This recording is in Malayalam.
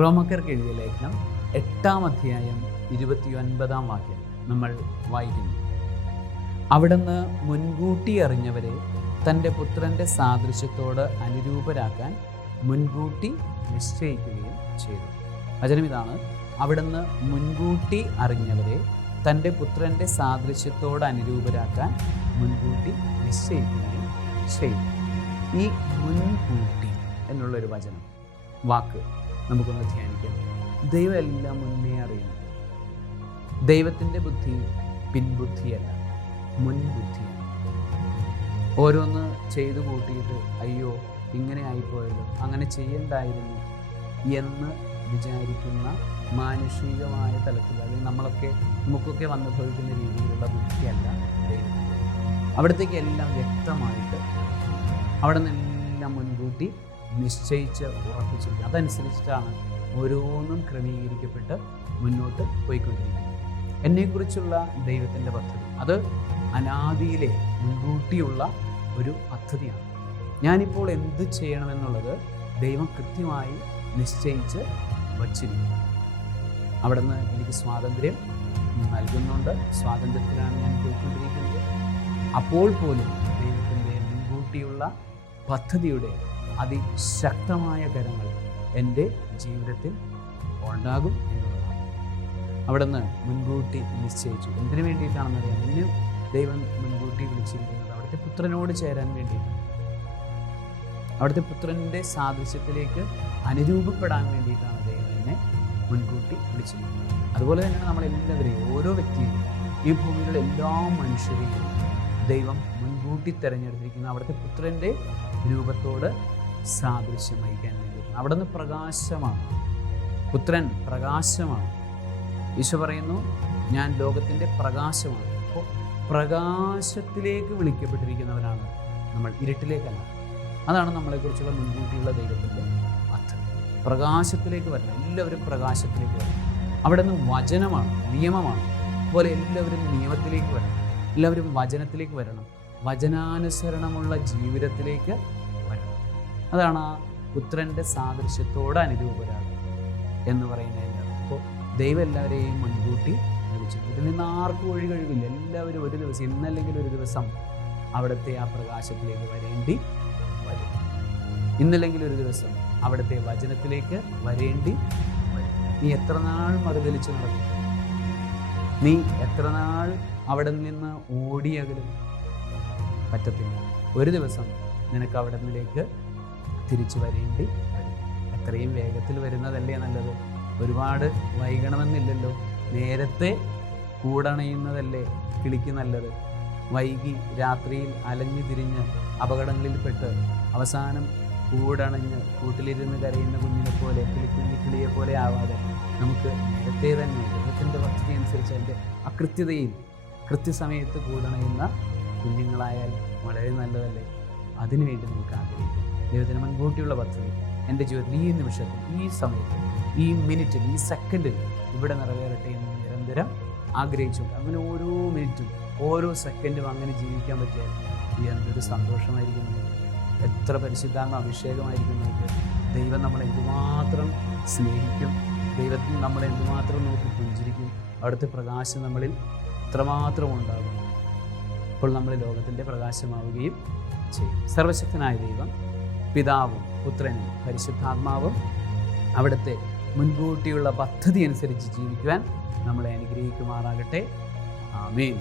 റോമക്കാർക്ക് എഴുതിയ ലേഖനം 8-ാം അധ്യായം 29-ാം വാക്യം നമ്മൾ വായിക്കുന്നു. അവിടുന്ന് മുൻകൂട്ടി അറിഞ്ഞവരെ തൻ്റെ പുത്രൻ്റെ സാദൃശ്യത്തോട് അനുരൂപരാക്കാൻ മുൻകൂട്ടി നിശ്ചയിക്കുകയും ചെയ്തു. വചനം ഇതാണ്: അവിടുന്ന് മുൻകൂട്ടി അറിഞ്ഞവരെ തൻ്റെ പുത്രൻ്റെ സാദൃശ്യത്തോട് അനുരൂപരാക്കാൻ മുൻകൂട്ടി നിശ്ചയിക്കുകയും ചെയ്തു. ഈ മുൻകൂട്ടി എന്നുള്ളൊരു വാക്ക് നമുക്കൊന്ന് ധ്യാനിക്കാം. ദൈവം എല്ലാം മുന്നേ അറിയുന്നു. ദൈവത്തിൻ്റെ ബുദ്ധി പിൻബുദ്ധിയല്ല, മുൻബുദ്ധിയാണ്. ഓരോന്ന് ചെയ്തു കൂട്ടിയിട്ട് അയ്യോ ഇങ്ങനെ ആയിപ്പോയല്ലോ, അങ്ങനെ ചെയ്യണ്ടായിരുന്നു എന്ന് വിചാരിക്കുന്ന മാനുഷികമായ തലത്തിൽ, അല്ലെങ്കിൽ നമുക്കൊക്കെ വന്നുഭവിക്കുന്ന രീതിയിലുള്ള ബുദ്ധിയല്ല ദൈവത്തിൻ്റെ. അവിടത്തേക്ക് എല്ലാം വ്യക്തമായിട്ട് അവിടെ നിന്നെല്ലാം മുൻകൂട്ടി നിശ്ചയിച്ച് ഉറപ്പിച്ചിരിക്കുക. അതനുസരിച്ചിട്ടാണ് ഓരോന്നും ക്രമീകരിക്കപ്പെട്ട് മുന്നോട്ട് പോയിക്കൊണ്ടിരിക്കുന്നത്. എന്നെക്കുറിച്ചുള്ള ദൈവത്തിൻ്റെ പദ്ധതി അത് അനാദിയിലെ മുൻകൂട്ടിയുള്ള ഒരു പദ്ധതിയാണ്. ഞാനിപ്പോൾ എന്ത് ചെയ്യണമെന്നുള്ളത് ദൈവം കൃത്യമായി നിശ്ചയിച്ച് വച്ചിരിക്കുന്നു. അവിടുന്ന് എനിക്ക് സ്വാതന്ത്ര്യം നൽകുന്നുണ്ട്. സ്വാതന്ത്ര്യത്തിലാണ് ഞാൻ പോയിക്കൊണ്ടിരിക്കുന്നത്. അപ്പോൾ പോലും ദൈവത്തിൻ്റെ മുൻകൂട്ടിയുള്ള പദ്ധതിയുടെ അതിശക്തമായ കരങ്ങൾ എൻ്റെ ജീവിതത്തിൽ ഉണ്ടാകും എന്നുള്ളതാണ്. അവിടുന്ന് മുൻകൂട്ടി നിശ്ചയിച്ചു. എന്തിനു വേണ്ടിയിട്ടാണെന്നറിയാം? എന്നെ ദൈവം മുൻകൂട്ടി വിളിച്ചിരിക്കുന്നത് അവിടുത്തെ പുത്രനോട് ചേരാൻ വേണ്ടിയിട്ടാണ്. അവിടുത്തെ പുത്രൻ്റെ സാദൃശ്യത്തിലേക്ക് അനുരൂപപ്പെടാൻ വേണ്ടിയിട്ടാണ് ദൈവം എന്നെ മുൻകൂട്ടി വിളിച്ചിരിക്കുന്നത്. അതുപോലെ തന്നെയാണ് നമ്മളെല്ലാവരെയും, ഓരോ വ്യക്തിയെയും, ഈ ഭൂമിയിലുള്ള എല്ലാ മനുഷ്യരെയും ദൈവം മുൻകൂട്ടി തിരഞ്ഞെടുത്തിരിക്കുന്ന അവിടുത്തെ പുത്രൻ്റെ രൂപത്തോട് സാദൃശ്യം വഹിക്കാൻ വേണ്ടിയിട്ടാണ്. അവിടുന്ന് പ്രകാശമാണ്, പുത്രൻ പ്രകാശമാണ്. ഈശോ പറയുന്നു, ഞാൻ ലോകത്തിൻ്റെ പ്രകാശമാണ്. അപ്പോൾ പ്രകാശത്തിലേക്ക് വിളിക്കപ്പെട്ടിരിക്കുന്നവരാണ് നമ്മൾ, ഇരുട്ടിലേക്കല്ല. അതാണ് നമ്മളെക്കുറിച്ചുള്ള മുൻകൂട്ടിയുള്ള ദൈവത്തിൻ്റെ പദ്ധതി. പ്രകാശത്തിലേക്ക് വരണം, എല്ലാവരും പ്രകാശത്തിലേക്ക് വരണം. അവിടെ നിന്ന് വചനമാണ്, നിയമമാണ്. അതുപോലെ എല്ലാവരും നിയമത്തിലേക്ക് വരണം, എല്ലാവരും വചനത്തിലേക്ക് വരണം, വചനാനുസരണമുള്ള ജീവിതത്തിലേക്ക് വരണം. അതാണ് ആ പുത്രൻ്റെ സാദൃശ്യത്തോട് അനുരൂപരാകുക എന്ന് പറയുന്നതിൻ്റെ. അപ്പോൾ ദൈവം എല്ലാവരെയും മുൻകൂട്ടി വിളിച്ചു. ഇതിൽ നിന്ന് ആർക്കും ഒഴി കഴിവില്ല. എല്ലാവരും ഒരു ദിവസം, ഇന്നല്ലെങ്കിൽ ഒരു ദിവസം അവിടുത്തെ ആ പ്രകാശത്തിലേക്ക് വരേണ്ടി വരും. ഇന്നല്ലെങ്കിൽ ഒരു ദിവസം അവിടുത്തെ വചനത്തിലേക്ക് വരേണ്ടി വരും. നീ എത്ര നാൾ മറുതലിച്ച് നടക്കും? നീ എത്ര നാൾ അവിടെ നിന്ന് ഓടിയകലും? പറ്റത്തില്ല. ഒരു ദിവസം നിനക്ക് അവിടെ നിന്നിലേക്ക് തിരിച്ചു വരേണ്ടി വരും. എത്രയും വേഗത്തിൽ വരുന്നതല്ലേ നല്ലത്? ഒരുപാട് വൈകണമെന്നില്ലല്ലോ. നേരത്തെ കൂടണയുന്നതല്ലേ കിളിക്ക് നല്ലത്. വൈകി രാത്രിയിൽ അലഞ്ഞു തിരിഞ്ഞ് അപകടങ്ങളിൽപ്പെട്ട് അവസാനം കൂടണഞ്ഞ് കൂട്ടിലിരുന്ന് കരയുന്ന കുഞ്ഞിനെ പോലെ, കിളിയെ പോലെ ആവാതെ നമുക്ക് നേരത്തെ തന്നെ ദൈവത്തിൻ്റെ പദ്ധതി അനുസരിച്ച് അതിൻ്റെ അകൃത്യതയിൽ കൃത്യസമയത്ത് കൂടണയുന്ന കുഞ്ഞുങ്ങളായാൽ വളരെ നല്ലതല്ലേ? അതിനുവേണ്ടി നമുക്ക് ആഗ്രഹിക്കാം. ദൈവത്തിന് മുൻകൂട്ടിയുള്ള പദ്ധതി എൻ്റെ ജീവിതത്തിൽ ഈ നിമിഷത്തിൽ, ഈ സമയത്ത്, ഈ മിനിറ്റിൽ, ഈ സെക്കൻഡിൽ ഇവിടെ നിറവേറട്ടെ എന്ന് നിരന്തരം ആഗ്രഹിച്ചുകൊണ്ട് അങ്ങനെ ഓരോ മിനിറ്റും ഓരോ സെക്കൻഡും അങ്ങനെ ജീവിക്കാൻ പറ്റിയാൽ എന്തൊരു സന്തോഷമായിരിക്കും നമുക്ക്. എത്ര പരിശുദ്ധാത്മ അഭിഷേകമായിരിക്കും നമുക്ക്. ദൈവം നമ്മളെ എന്തുമാത്രം സ്നേഹിക്കും, ദൈവത്തിന് നമ്മളെ എന്തുമാത്രം നോക്കി പുഞ്ചിരിക്കും. അവിടുത്തെ പ്രകാശം നമ്മളിൽ എത്രമാത്രം ഉണ്ടാകും. അപ്പോൾ നമ്മൾ ലോകത്തിൻ്റെ പ്രകാശമാവുകയും ചെയ്യും. സർവശക്തനായ ദൈവം, പിതാവും പുത്രനും പരിശുദ്ധാത്മാവും അവിടുത്തെ മുൻകൂട്ടിയുള്ള പദ്ധതി അനുസരിച്ച് ജീവിക്കുവാൻ നമ്മളെ അനുഗ്രഹിക്കുമാറാകട്ടെ. ആമേൻ.